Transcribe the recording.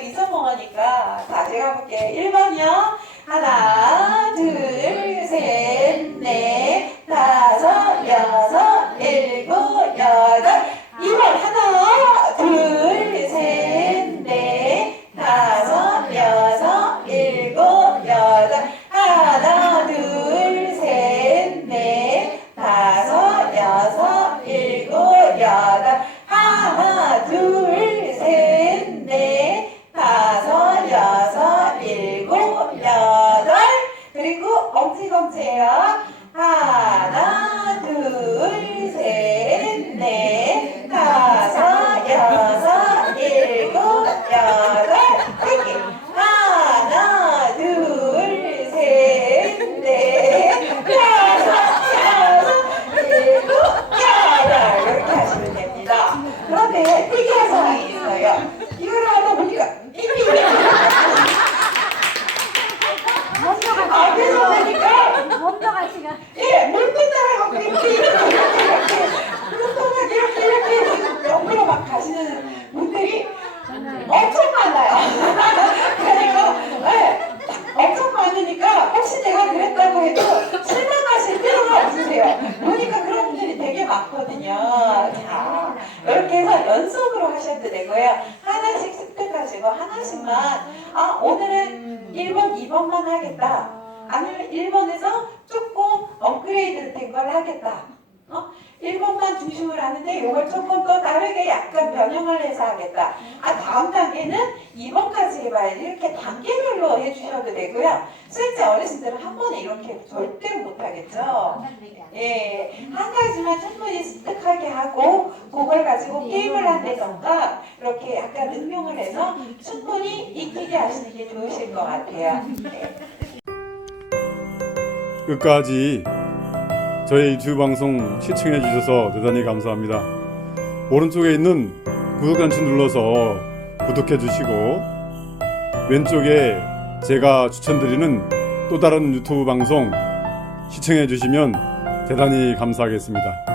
또 이성몽하니까 다시 가볼게 1번이요. 하나 둘 엄지검지예요. 하나 둘셋넷 다섯 여섯 일곱 여덟 이렇게 하나 둘셋넷 다섯 여섯 일곱 여덟 이렇게 하시면 됩니다 그런데 특이한 상황이 있어요 이걸 하다 보니까 입이 이렇게 몸도가 앞에서 보니까 몸도가 지금 예, 물도 따라가고 이렇게 이렇게 이렇게 이렇게 물도가 이렇게 이렇게 옆으로 막 가시는 분들이 엄청 많아요. 그러니까 예, 엄청 많으니까 혹시 내가 그랬다고 해도 실망하실 필요가 없으세요. 보니까 그런 분들이 되게 많거든요. 자, 이렇게 해서 연속으로 하셔도 되고요. 하나씩 습득하시고 하나씩만 아 오늘은 1번, 2번만 하겠다. 아니면 1번에서 조금 업그레이드 된 걸 하겠다. 어? 1번만 중심으로 하는데 이걸 조금 더 약간 변형을 해서 하겠다. 아, 다음 단계는 2번까지 해봐야지. 이렇게 단계별로 해주셔도 되고요. 실제 어르신들은 한 번에 이렇게 절대로 못하겠죠. 예, 한 가지만 충분히 습득하게 하고 그걸 가지고 게임을 한다던가 이렇게 약간 응용을 해서 충분히 익히게 하시는 게 좋으실 것 같아요. 네. 끝까지 저희 유튜브 방송 시청해 주셔서 대단히 감사합니다. 오른쪽에 있는 구독 단추 눌러서 구독해 주시고 왼쪽에 제가 추천드리는 또 다른 유튜브 방송 시청해 주시면 대단히 감사하겠습니다.